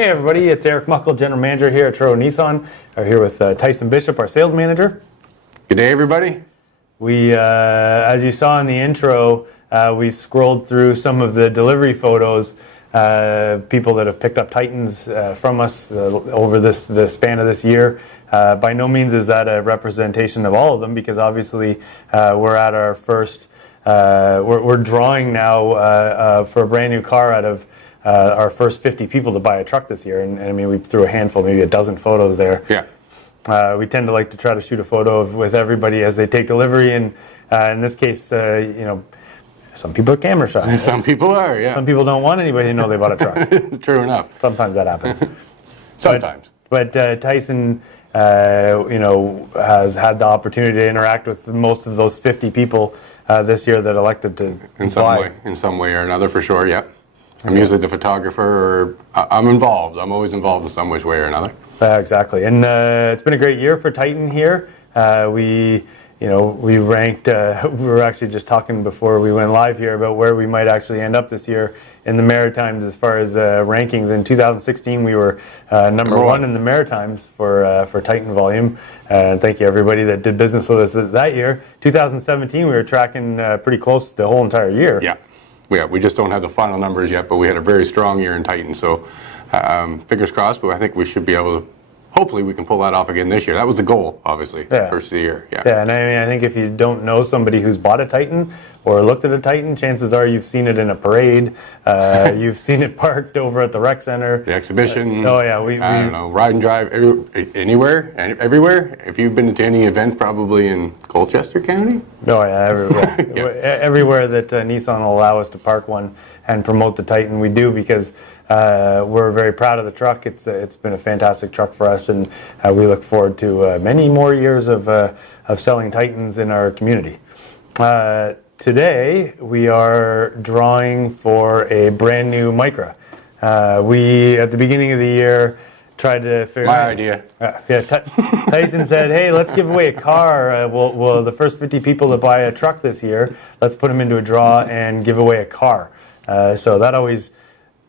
Hey everybody, it's Eric Muckle, General Manager here at Toronto Nissan. We're here with Tyson Bishop, our Sales Manager. Good day everybody. We, as you saw in the intro, we scrolled through some of the delivery photos, people that have picked up Titans from us over the span of this year. By no means is that a representation of all of them, because obviously we're at our first, we're drawing now for a brand new car out of our first 50 people to buy a truck this year, and I mean we threw a handful, maybe a dozen photos there. Yeah. We tend to like to try to shoot a photo with everybody as they take delivery, and in this case, you know, some people are camera shy. Some people are, yeah. Some people don't want anybody to know they bought a truck. True enough. Sometimes that happens. Sometimes. But Tyson, you know, has had the opportunity to interact with most of those 50 people this year that elected to In some way or another, for sure. Yeah. I'm Okay. usually the photographer, or I'm involved. I'm always involved in some which way or another. Exactly, and it's been a great year for Titan here. We ranked. We were actually just talking before we went live here about where we might actually end up this year in the Maritimes as far as rankings. In 2016, we were number one in the Maritimes for Titan volume. And thank you everybody that did business with us that year. 2017, we were tracking pretty close the whole entire year. Yeah. Yeah, we just don't have the final numbers yet, but we had a very strong year in Titan, so fingers crossed, but I think we should be able to, hopefully we can pull that off again this year. That was the goal, obviously, first of the year. Yeah. Yeah, and I mean, I think if you don't know somebody who's bought a Titan or looked at a Titan, chances are you've seen it in a parade, you've seen it parked over at the rec center. The exhibition. Oh yeah, I don't know, ride and drive, anywhere, everywhere. If you've been to any event, probably in Colchester County. Oh yeah, everywhere. Yeah. Everywhere that Nissan will allow us to park one and promote the Titan, we do, because we're very proud of the truck. It's been a fantastic truck for us, and we look forward to many more years of selling Titans in our community. Today we are drawing for a brand new Micra. We at the beginning of the year tried to figure out. My idea. Tyson said, "Hey, let's give away a car. Well, the first 50 people to buy a truck this year, let's put them into a draw and give away a car." So that always,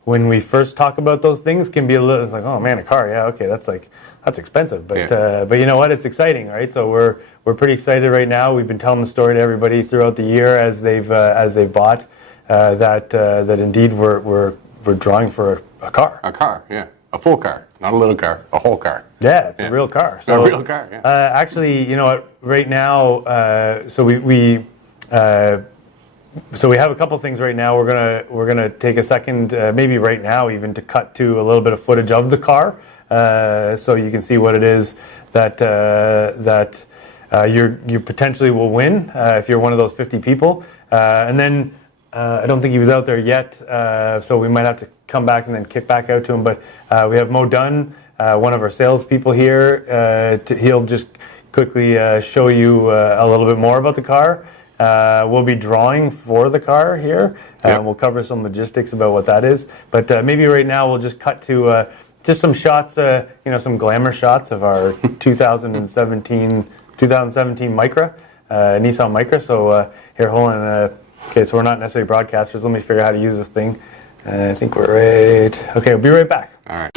when we first talk about those things, can be a little. It's like, oh man, a car. Yeah, okay, that's expensive. But but you know what? It's exciting, right? So we're pretty excited right now. We've been telling the story to everybody throughout the year as they've bought that indeed we're drawing for a car. A car, yeah. A full car, not a little car, a whole car. Yeah, it's a real car. So, a real car, yeah. Actually, you know what? Right now, so we have a couple things right now. We're gonna take a second, maybe right now even, to cut to a little bit of footage of the car, so you can see what it is that you potentially will win if you're one of those 50 people. And then I don't think he was out there yet, so we might have to come back and then kick back out to him. But we have Mo Dunn, one of our salespeople here. He'll just quickly show you a little bit more about the car. We'll be drawing for the car here. We'll cover some logistics about what that is. But maybe right now we'll just cut to just some shots, some glamour shots of our 2017 Micra, Nissan Micra. So here, hold on. Okay, so we're not necessarily broadcasters. Let me figure out how to use this thing. I think we're right. Okay, we'll be right back. All right.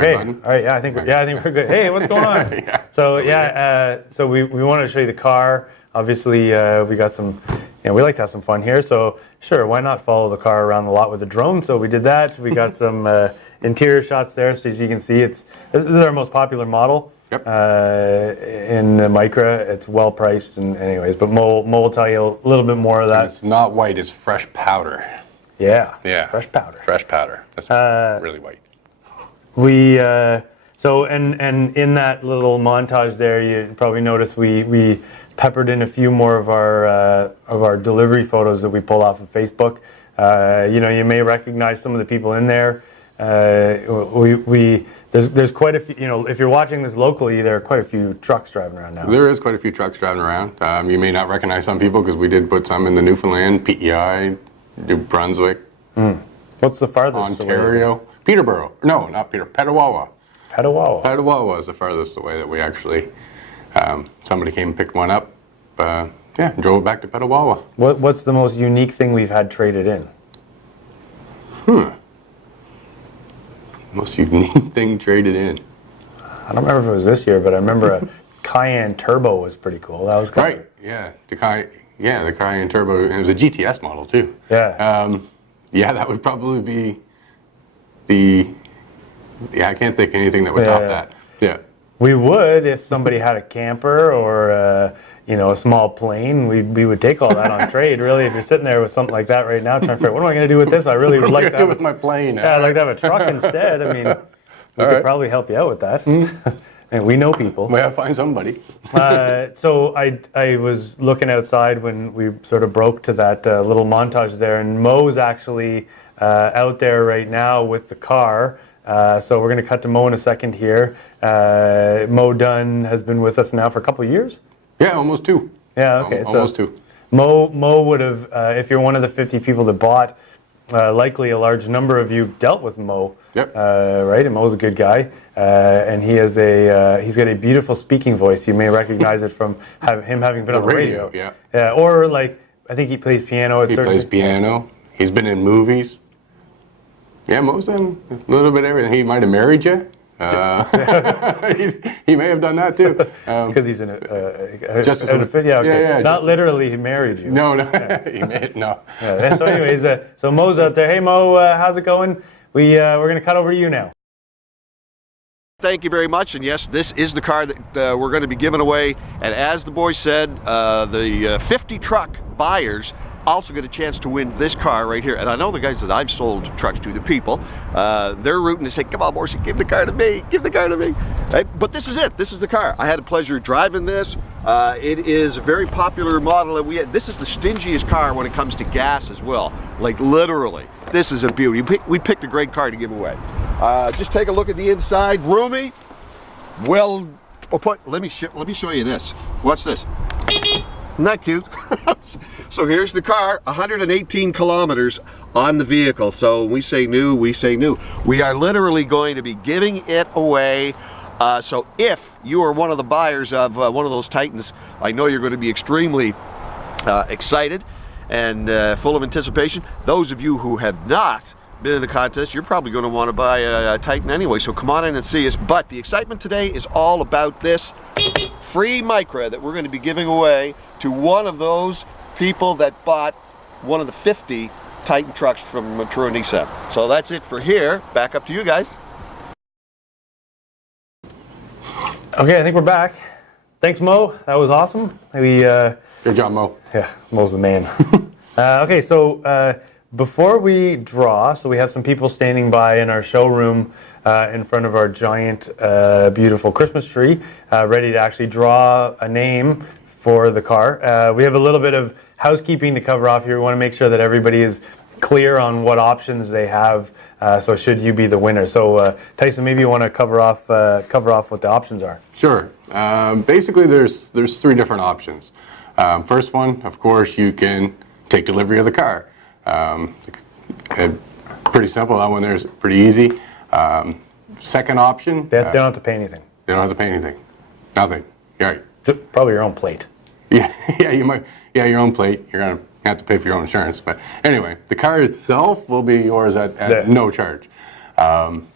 Okay. button? All right. Yeah, I think we're good. Hey, what's going on? So we wanted to show you the car. Obviously, we got some. We like to have some fun here. So sure, why not follow the car around the lot with a drone? So we did that. We got some interior shots there, so as you can see, this is our most popular model. Yep. In the Micra, it's well priced, and anyways, but Mo will tell you a little bit more of that. It's not white; it's fresh powder. Yeah. Fresh powder. Fresh powder. That's really white. We so and in that little montage there, you probably noticed we peppered in a few more of our delivery photos that we pull off of Facebook. You may recognize some of the people in there. There's quite a few. If you're watching this locally, there are quite a few trucks driving around now. There is quite a few trucks driving around. You may not recognize some people because we did put some in the Newfoundland, PEI, New Brunswick. What's the farthest Ontario? away? Peterborough. No, not Peter. Petawawa. Petawawa. Petawawa is the farthest away that we actually. Somebody came and picked one up. Drove it back to Petawawa. What's the most unique thing we've had traded in? Most unique thing traded in. I don't remember if it was this year, but I remember a Cayenne Turbo was pretty cool. That was right. Yeah, the Cayenne Turbo. And it was a GTS model too. Yeah. That would probably be the. Yeah, I can't think of anything that would top that. Yeah. We would if somebody had a camper or a small plane. We would take all that on trade. Really, if you're sitting there with something like that right now, trying to figure out what am I going to do with this? I really would like to do with my plane. Yeah, I'd like to have a truck instead. I mean, we could probably help you out with that. And we know people. We have to find somebody. So I was looking outside when we sort of broke to that little montage there, and Mo's actually out there right now with the car. So we're going to cut to Mo in a second here. Mo Dunn has been with us now for a couple of years. Yeah, almost 2. Yeah, okay. Almost 2. Mo would have, if you're one of the 50 people that bought, likely a large number of you dealt with Mo. Yep. Right, and Mo's a good guy, and he's got a beautiful speaking voice. You may recognize it from him having been on the radio. Yeah. Or I think he plays piano. He plays piano. He's been in movies. Yeah, Mo's in a little bit of everything. He might have married you. He may have done that too. Because he's in just okay. Yeah, not literally he married you. No. Yeah. He may, no. Yeah, so anyways, so Mo's out there. Hey Mo, how's it going? We're going to cut over to you now. Thank you very much, and yes, this is the car that we're going to be giving away, and as the boy said, the 50 truck buyers also get a chance to win this car right here. And I know the guys that I've sold trucks to, the people, they're rooting to say, come on, Morrissey, give the car to me, give the car to me. Right? But this is it, this is the car. I had the pleasure of driving this. It is a very popular model, and this is the stingiest car when it comes to gas as well. Like literally, this is a beauty. We picked a great car to give away. Just take a look at the inside, roomy. Well, let me show you this. What's this? Isn't that cute? So here's the car, 118 kilometers on the vehicle. So when we say new, we say new. We are literally going to be giving it away. So if you are one of the buyers of one of those Titans, I know you're going to be extremely excited and full of anticipation. Those of you who have not been in the contest, you're probably going to want to buy a Titan anyway, so come on in and see us. But the excitement today is all about this free Micra that we're going to be giving away to one of those people that bought one of the 50 Titan trucks from True Nissan. So that's it for here. Back up to you guys. Okay, I think we're back. Thanks, Mo. That was awesome. Good job, Mo. Yeah, Mo's the man. Okay, so before we draw, so we have some people standing by in our showroom in front of our giant, beautiful Christmas tree, ready to actually draw a name for the car. We have a little bit of housekeeping to cover off here. We want to make sure that everybody is clear on what options they have, so should you be the winner. So Tyson, maybe you want to cover off what the options are. Sure. Basically, there's 3 different options. First one, of course, you can take delivery of the car. Pretty simple. That one there is pretty easy. Second option, they don't have to pay anything. They don't have to pay anything. Nothing. You're right. Probably your own plate. Yeah, you might. Yeah, your own plate. You're gonna have to pay for your own insurance. But anyway, the car itself will be yours at no charge.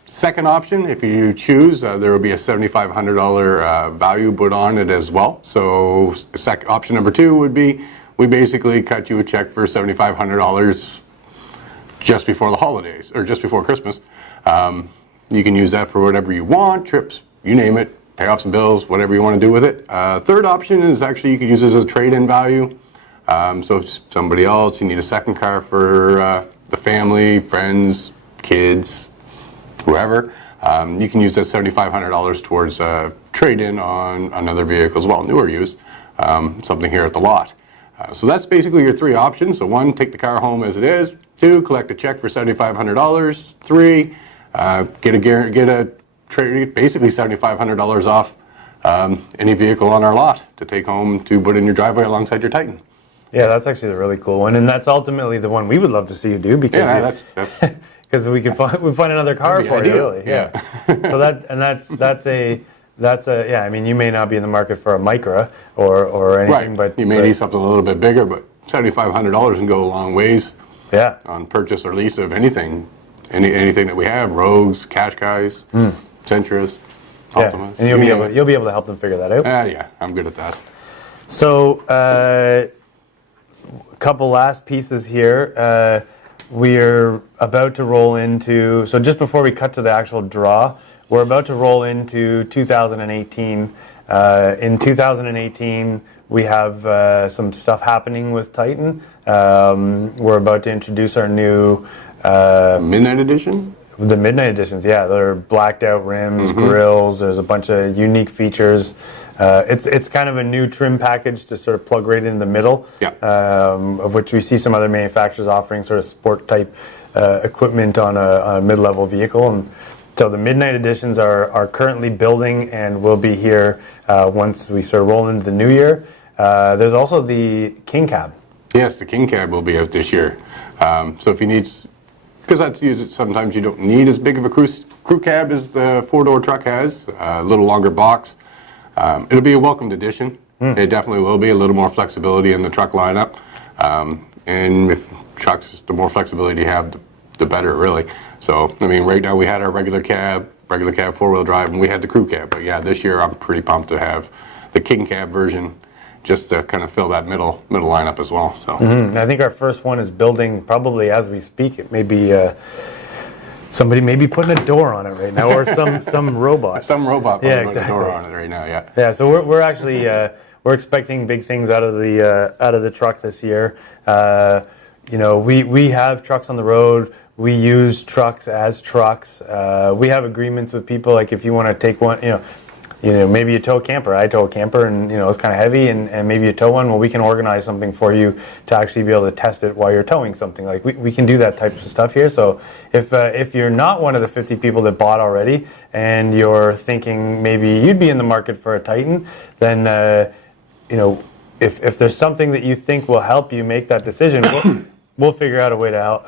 Second option, if you choose, there will be a $7,500 value put on it as well. So option number 2 would be, we basically cut you a check for $7,500 just before the holidays, or just before Christmas. You can use that for whatever you want, trips, you name it, pay off some bills, whatever you want to do with it. Third option is actually you could use it as a trade-in value. So if somebody else, you need a second car for the family, friends, kids, whoever, you can use that $7,500 towards trade-in on another vehicle as well, new or used, something here at the lot. So that's basically your 3 options. So 1, take the car home as it is. 2, collect a check for $7,500. 3, get a trade, basically $7,500 off any vehicle on our lot to take home to put in your driveway alongside your Titan. Yeah, that's actually a really cool one, and that's ultimately the one we would love to see you do, because that's because we find another car for you, really. Yeah. So that's a yeah. I mean, you may not be in the market for a Micra or anything, right. but you may need something a little bit bigger, but $7,500 can go a long ways. Yeah. On purchase or lease of anything that we have, Rogues, Qashqais, Sentras, Optimas. And you'll be able to help them figure that out. Yeah, I'm good at that. So a couple last pieces here. We're about to roll into, so just before we cut to the actual draw, we're about to roll into 2018. In 2018, we have some stuff happening with Titan. We're about to introduce our new Midnight Edition? The Midnight Editions, yeah. They're blacked out rims, grills, there's a bunch of unique features. It's kind of a new trim package to sort of plug right in the middle, of which we see some other manufacturers offering sort of sport type equipment on a mid-level vehicle. And so the Midnight Editions are currently building and will be here once we sort of roll into the new year. There's also the King Cab. Yes, the King Cab will be out this year. So if you need, because that's used, sometimes you don't need as big of a crew cab as the 4-door truck has, a little longer box. It'll be a welcomed addition. It definitely will be a little more flexibility in the truck lineup. And if trucks, the more flexibility you have, the better, really. So, I mean, right now we had our regular cab 4-wheel drive, and we had the crew cab. But yeah, this year I'm pretty pumped to have the King Cab version, just to kind of fill that middle lineup as well. So I think our first one is building probably as we speak. It may be somebody may be putting a door on it right now, or some robot. Some robot putting a door on it right now. Yeah. Yeah. So we're actually we're expecting big things out of the truck this year. We have trucks on the road. We use trucks as trucks. We have agreements with people, like if you want to take one, maybe you tow a camper. I tow a camper, and it's kind of heavy, and maybe you tow one. Well, we can organize something for you to actually be able to test it while you're towing something. Like we can do that type of stuff here. So if you're not one of the 50 people that bought already, and you're thinking maybe you'd be in the market for a Titan, then if there's something that you think will help you make that decision, we'll figure out a way to help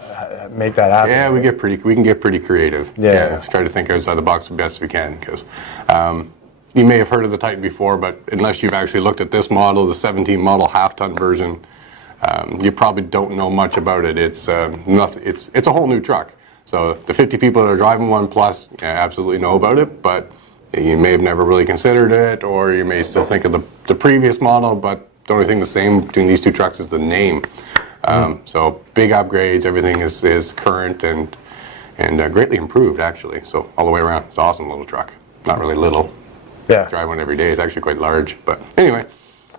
make that happen. Yeah, we can get pretty creative. Yeah. Try to think outside the box the best we can, because you may have heard of the Titan before, but unless you've actually looked at this model, the 17 model half-ton version, you probably don't know much about it. It's a whole new truck. So the 50 people that are driving one plus absolutely know about it, but you may have never really considered it, or you may still think of the previous model, but the only thing the same between these two trucks is the name. So big upgrades, everything is current and greatly improved, actually. So all the way around, it's an awesome little truck. Not really little. Yeah. Drive one every day. It's actually quite large, but anyway.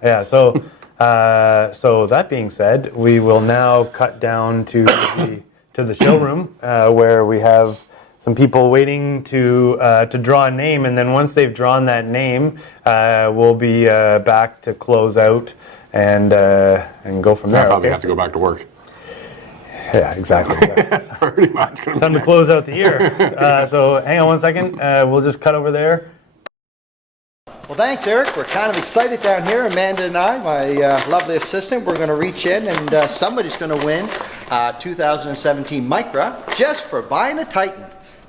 Yeah. So that being said, we will now cut down to the showroom where we have some people waiting to draw a name, and then once they've drawn that name, we'll be back to close out and go from there. I probably have to go back to work. Yeah, exactly. Yeah. Pretty much. Time to close out the year. So hang on one second. We'll just cut over there. Well, thanks, Eric. We're kind of excited down here. Amanda and I, my lovely assistant, we're going to reach in, and somebody's going to win 2017 Micra just for buying a Titan.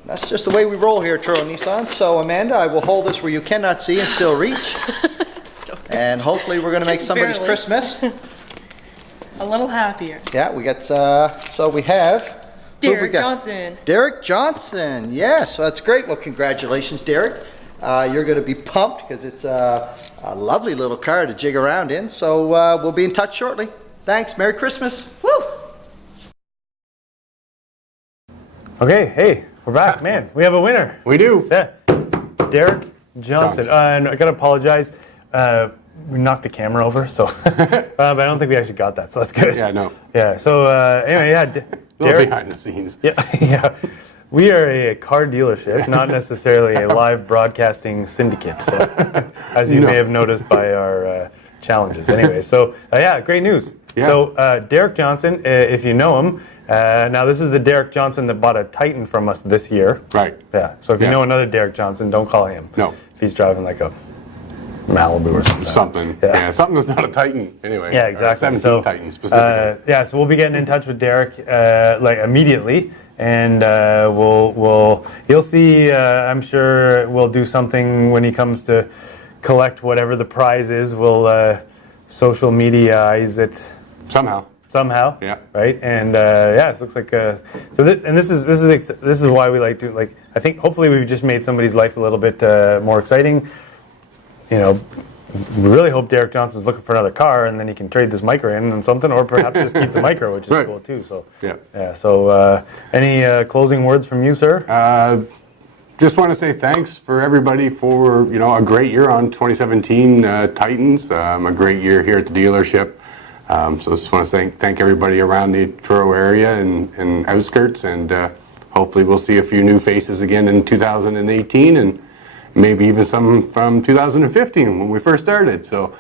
That's just the way we roll here at Truro Nissan. So, Amanda, I will hold this where you cannot see and still reach. And hopefully we're going to make somebody's Christmas a little happier. Yeah, we got, so we have Who we Derek got? Johnson. Derek Johnson. Yes, that's great. Well, congratulations, Derek. You're going to be pumped because it's a lovely little car to jig around in. So we'll be in touch shortly. Thanks. Merry Christmas. Woo! Okay, hey, we're back, man. We have a winner. We do. Yeah, Derek Johnson. And I gotta apologize. We knocked the camera over, so but I don't think we actually got that, so that's good. Yeah, no. Yeah. So anyway, yeah, A little Derek. behind the scenes. Yeah, yeah. We are a car dealership, not necessarily a live broadcasting syndicate, so, as you may have noticed by our challenges. Anyway, so yeah, great news. Yeah. So Derek Johnson, if you know him, now this is the Derek Johnson that bought a Titan from us this year. Right. Yeah. So if you Yeah. know another Derek Johnson, don't call him. No. If he's driving like a Malibu or something. Something. Yeah. Yeah, something that's not a Titan anyway. Yeah, Or a exactly. 17 So, Titan specifically. yeah, so we'll be getting in touch with Derek like immediately, and you'll see. I'm sure we'll do something when he comes to collect whatever the prize is. We'll social mediaize it somehow. Yeah. Right. And yeah, it looks like this is why we like to like. I think hopefully we've just made somebody's life a little bit more exciting. You know, we really hope Derek Johnson's looking for another car, and then he can trade this Micra in on something, or perhaps just keep the Micra, which is Right. cool too. So Yeah. So any closing words from you, sir? Just want to say thanks for everybody for a great year on 2017 Titans. A great year here at the dealership. So just want to thank everybody around the Truro area and outskirts, and hopefully we'll see a few new faces again in 2018, and maybe even some from 2015 when we first started. So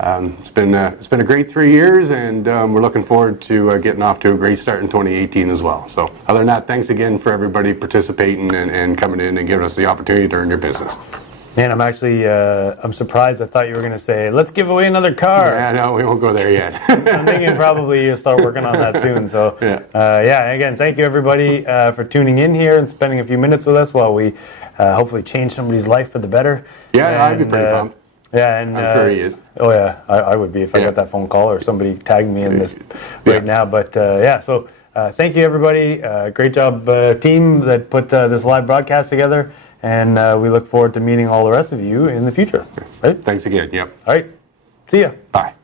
it's been a great 3 years, and we're looking forward to getting off to a great start in 2018 as well. So other than that, thanks again for everybody participating and coming in and giving us the opportunity to earn your business. Man, I'm actually I'm surprised. I thought you were going to say, let's give away another car. Yeah, no, we won't go there yet. I'm thinking probably you'll start working on that soon. So yeah, again, thank you everybody for tuning in here and spending a few minutes with us while we hopefully change somebody's life for the better. Yeah, I'd be And, pretty pumped. Yeah, and I'm sure he is. Oh yeah, I would be if I got that phone call or somebody tagged me in this right now. But yeah, so thank you everybody. Great job, team that put this live broadcast together, and we look forward to meeting all the rest of you in the future. Right? Thanks again. Yep. All right. See ya. Bye.